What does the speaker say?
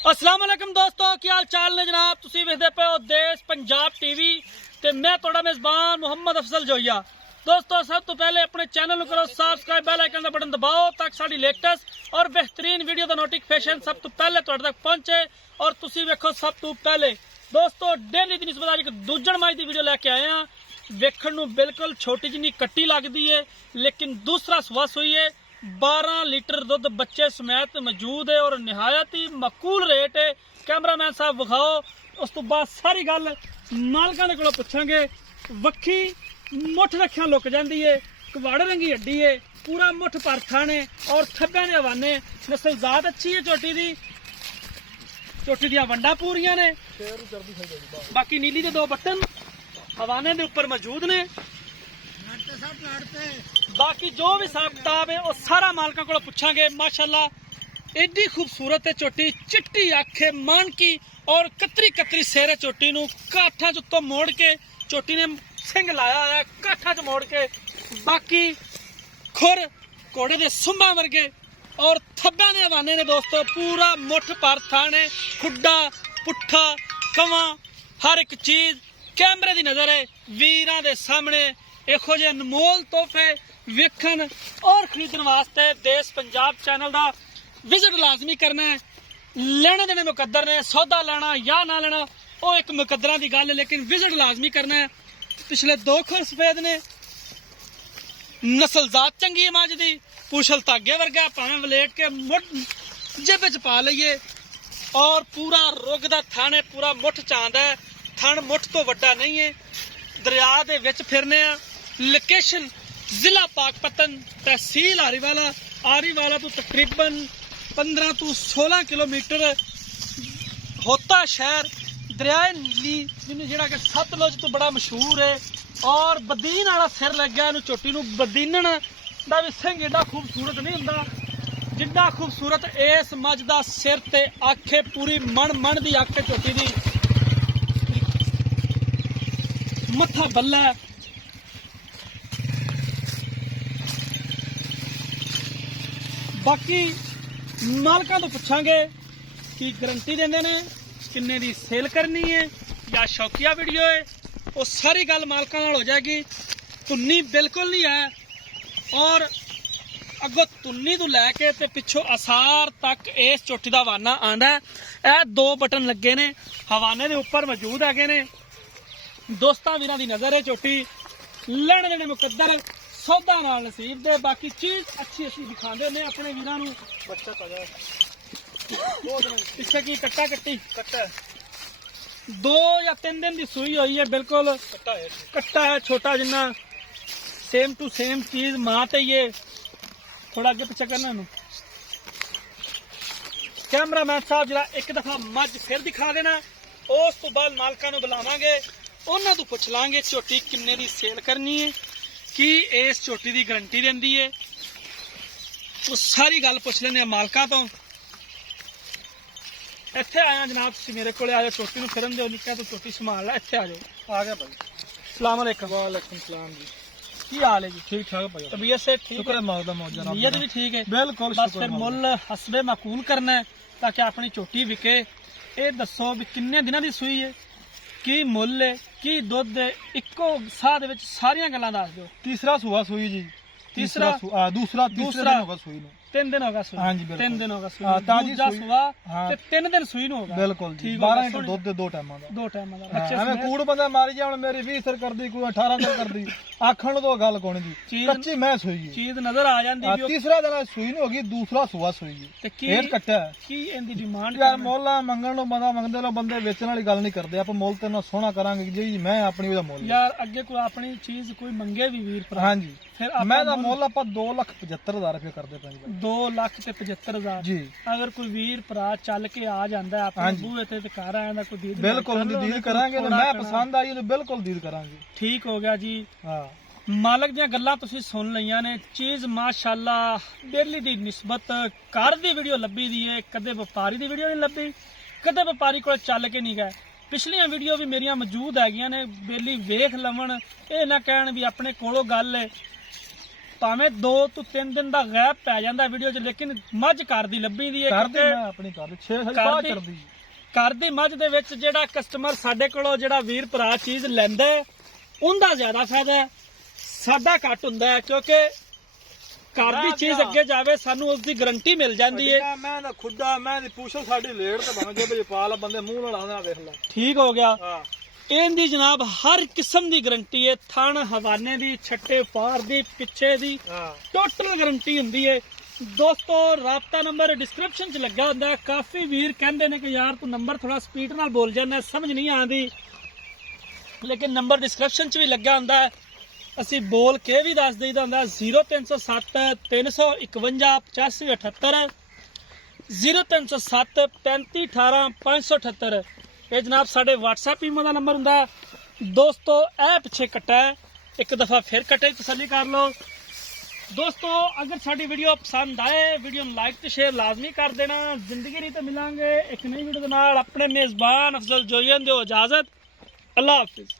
अस्सलाम वालेकुम दोस्तों, क्या हाल चाल ने जनाब। तुसी वेखदे पे हो देश पंजाब टीवी ते मैं तुहाडा मेजबान मुहम्मद अफजल जोइया। दोस्तों सब तो पहले अपने चैनल करो सब्सक्राइब, बेल आइकन का बटन दबाओ ताकि साडी लेटेस्ट और बेहतरीन वीडियो का नोटिफिकेशन सब तो पहले तुहाडे तक पहुंचे और तुसी वेखो सब तो पहले। दोस्तों डेली की निस्बत अज एक दूजण माई की वीडियो लैके आए हैं। वेखण नूं बिल्कुल छोटी जिन्नी कट्टी लगदी है, लेकिन दूसरा सुआ सुई है। 12 लीटर दुध बच्चे समेत मौजूद है और निहायत ही मकूल रेट है। कैमरामैन साहब विखाओ। उस तो बाद सारी गल मालकां दे कोलों पुछांगे। वक्खी मुठ रखिया लुक जाती है, कवाड़ रंगी हड्डी है, पूरा मुठ पर थाने और थब्बे दे हवाने। नस्ल जात अच्छी है झोटी दी, झोटी दियां वंडा पूरियां ने। बाकी नीली दे 2 बटन हवाने दे उपर मौजूद ने। बाकी जो भी हिसाब किताब है वह सारा मालकां कोलों पुछांगे। माशाअल्लाह एडी खूबसूरत है झोटी, चिट्टी अख है, मान की और कतरी कतरी सिर है झोटी नूं। काठा च उत्तों मोड़ के झोटी ने सिंग लाया है, काठा च मोड़ के। बाकी खुर घोड़े दे सुंभा वर्गे और थब्बे दे हवाने ने। दोस्तों पूरा मुठ पर थाने, खुड्डा पुट्ठा कवां हर एक चीज कैमरे दी नजर है। वीरां दे सामने इहो जे अनमोल तोहफे वेखण और खरीदण वास्ते देश पंजाब चैनल का विजिट लाजमी करना है। लेने देने मुकद्दर ने, सौदा लेना या ना लेना वो एक मुकद्दरा की गल है, लेकिन विजिट लाजमी करना है। पिछले 2 खुर सफेद ने, नस्ल जात चंगी है मझ दी, पूछल धागे वर्गा, भावें वलेट के मुठ जेब च पा लईए। और पूरा रुग दा थण है, पूरा मुठ चांद है। थण मुठ तो वड्डा नहीं है। दरिया दे विच फिरने आ। लोकेशन जिला पाकपतन, तहसील आरीवाला। आरीवाला तो तकरीबन 15 तो 16 किलोमीटर होता शहर। दरियाए नीली जिन्हें जेड़ा कि सतलुज तो बड़ा मशहूर है। और बदीन वाला सिर लग गया इनू झोटी नूं। बदीनण दा भी सिंह एडा खूबसूरत नहीं हुंदा जिड्डा खूबसूरत इस मझ दा सिर ते अख है। पूरी मण मण दी अख झोटी दी, मत्था बल्ला। बाकी मालकां तो पुछांगे कि गारंटी देंदे ने, किन्ने दी सेल करनी है या शौकिया वीडियो है, वो सारी गल मालकां नाल हो जाएगी। तुन्नी बिल्कुल नहीं है और अगों तुन्नी तो लैके ते पिछों असार तक इस झोटी दा हवाना आंदा है। यह 2 बटन लगे ने, हवाने दे उपर मौजूद है ने। दोस्तां वीरां दी नजर है झोटी। लेने देने मुकद्दर, सौदा नाल नसीब दे। बाकी चीज अच्छी अच्छी दिखाते हैं अपने वीरां नूं। बच्चा ताजा पिछे की कट्टा कट्टी कट्टा 2 या 3 दिन की सूई हुई है। बिल्कुल कट्टा है छोटा जिन्ना, सेम टू सेम चीज मां ते ही है। थोड़ा अगे पिछे करना इनू। कैमरामैन साहब जरा एक दफा मझ फिर दिखा देना। उस तो बाद मालकां नूं बुलावांगे, उन्हां तों पुछ लांगे झोटी किन्ने दी सेल करनी है, की इस झोटी की गारंटी देंदी है। तो सारी गल पुछ लेने मालकां तो। इत्थे आया जनाब, तुसीं मेरे कोले आ जाओ, झोटी नूं फिरन दिओ, निक्का तो झोटी संभाल ला। इत्थे आ जाओ। आ गया भाई। अस्सलाम वालेकुम। वालेकुम सलाम जी। की हाल है जी? ठीक ठाक भाई। तबीयत से ठीक है? मौजूदा मौजा नीयत भी ठीक है बिल्कुल। बस फिर मुल हसबे माकूल करना है ताकि अपनी झोटी विके। ये दसो भी किन्ने दिनां दी सूई है, की मुल है, की दुध है, इको साह दे विच सारियां गल्लां दस दिओ। तीसरा सुआ सूई जी। दूसरा 3 दिन होगा सूई। हाँ जी 3 दिन होगा सूई। ताजी दूजा सूई। सुआ हाँ। ते 3 दिन सूई नु होगा। बिल्कुल जी। ठीक 12 लीटर दुध दे 2 टाइमां दा। 2 टाइम दा। हमें कूड़ बंदा मारी जा, मेरी 20 सर कर दी, कोई 18 सर कर दी। आखण तो गल कोनी जी, कच्ची मैं सूई है। चीज नजर आ जांदी भी। तीसरा दिन सूई नु होगी, दूसरा सुआ सूई है। ते की फेर कट्टा है। की इनदी डिमांड यार मोल मंगण नु बंदा मंगदे लो, बंदे बेचण वाली गल नहीं करदे। आप मोल ते ना सोहना करांगे जी, मैं अपनी ओदा मोल यार अगे कोई अपनी चीज कोई मंगे भी वीर भरा। हां जी। फिर मैं दा मोल आप 2,75,000 रुपए करदे पे जी। 2,75,000 जी। अगर कोई वीर भरा चल के आ जांदा है अपने बूहे ते घर आंदा, कोई दीद बिल्कुल दीद करांगे। मैं पसंद आई तो बिल्कुल दीद करांगे। ठीक हो गया जी। हाँ मालक दियां गल्लां तुसीं सुन लईयां ने। चीज माशाअल्लाह डेली दी निस्बत घर दी वीडियो लब्भी दी है, कदे व्यापारी दी वीडियो नहीं लब्भी, कदे व्यापारी कोल चल के नहीं गए। पिछलियां वीडियो भी मेरियां मौजूद हैगियां ने, बेली वेख लवन, ये ना कहण भी अपने कोलों गल है। ਭਾਵੇਂ 2 ਤੋਂ 3 ਦਿਨ ਦਾ ਗੈਪ ਪੈ ਜਾਂਦਾ ਵੀਡੀਓ 'ਚ, ਲੇਕਿਨ ਮੱਝ ਘਰ ਦੀ ਲੱਭੀ ਦੀ ਹੈ। ਕਰਦੀ ਮੈਂ ਆਪਣੀ ਕਰ 6 ਸਾਲ ਬਾਅਦ ਕਰਦੀ। ਘਰ ਦੀ ਮੱਝ ਦੇ ਵਿੱਚ ਜਿਹੜਾ ਕਸਟਮਰ ਸਾਡੇ ਕੋਲੋਂ ਜਿਹੜਾ ਵੀਰ ਭਰਾ ਚੀਜ਼ ਲੈਂਦਾ ਹੈ ਉਹਦਾ ਜ਼ਿਆਦਾ ਫਾਇਦਾ ਹੈ, ਸਾਡਾ ਘੱਟ ਹੁੰਦਾ ਹੈ, ਕਿਉਂਕਿ ਘਰ ਦੀ ਚੀਜ਼ ਅੱਗੇ ਜਾਵੇ ਸਾਨੂੰ ਉਸ ਦੀ ਗਾਰੰਟੀ ਮਿਲ ਜਾਂਦੀ ਹੈ। ਮੈਂ ਨਾ ਖੁੱਡਾ ਮੈਂ ਦੀ ਪੁੱਛੋ ਸਾਡੀ ਲੇੜ ਤੇ ਬਣ ਜੇ ਪਾਲ ਬੰਦੇ ਮੂੰਹ ਨਾਲ ਆਉਂਦਾ ਵੇਖ ਲੈ। ਠੀਕ ਹੋ ਗਿਆ। ਹਾਂ ਇਹਦੀ ਜਨਾਬ ਹਰ ਕਿਸਮ ਦੀ ਗਾਰੰਟੀ ਹੈ, ਥਣ ਹਵਾਨੇ ਦੀ, ਛੱਟੇ ਪਾਰ ਦੀ, ਪਿੱਛੇ ਦੀ, ਹਾਂ ਟੋਟਲ ਗਾਰੰਟੀ ਹੁੰਦੀ ਹੈ। ਦੋਸਤੋ ਰਾਬਤਾ ਨੰਬਰ ਡਿਸਕ੍ਰਿਪਸ਼ਨ 'ਚ ਲੱਗਾ ਹੁੰਦਾ ਹੈ। ਕਾਫੀ ਵੀਰ ਕਹਿੰਦੇ ਨੇ ਕਿ ਯਾਰ ਤੂੰ ਨੰਬਰ ਥੋੜਾ ਸਪੀਡ ਨਾਲ ਬੋਲ ਜਾਂਦਾ, ਸਮਝ ਨਹੀਂ ਆਉਂਦੀ, ਲੇਕਿਨ ਨੰਬਰ ਡਿਸਕ੍ਰਿਪਸ਼ਨ 'ਚ ਵੀ ਲੱਗਾ ਹੁੰਦਾ ਹੈ। ਅਸੀਂ ਬੋਲ ਕੇ ਵੀ ਦੱਸ ਦਈਦਾ ਹੁੰਦਾ 0307 351 8578 0307 3518 578। ਇਹ ਜਨਾਬ ਸਾਡੇ WhatsApp ਈਮੋ ਦਾ ਨੰਬਰ ਹੁੰਦਾ ਹੈ। ਦੋਸਤੋ ਇਹ ਪਿੱਛੇ ਕੱਟਾ ਹੈ, ਇੱਕ ਦਫਾ ਫਿਰ ਕੱਟੇ, ਤਸੱਲੀ ਕਰ ਲਓ। ਦੋਸਤੋ ਅਗਰ ਸਾਡੀ ਵੀਡੀਓ ਪਸੰਦ ਆਏ, ਵੀਡੀਓ ਨੂੰ ਲਾਈਕ ਤੇ ਸ਼ੇਅਰ ਲਾਜ਼ਮੀ ਕਰ ਦੇਣਾ। ਜ਼ਿੰਦਗੀ ਨਹੀਂ ਤਾਂ ਮਿਲਾਂਗੇ ਇੱਕ ਨਈ ਵੀਡੀਓ ਦੇ ਨਾਲ। ਆਪਣੇ ਮੇਜ਼ਬਾਨ ਅਫਜ਼ਲ ਜੋਈਆਂ ਦਿਓ ਇਜਾਜ਼ਤ। ਅੱਲਾ ਹਾਫਿਜ਼।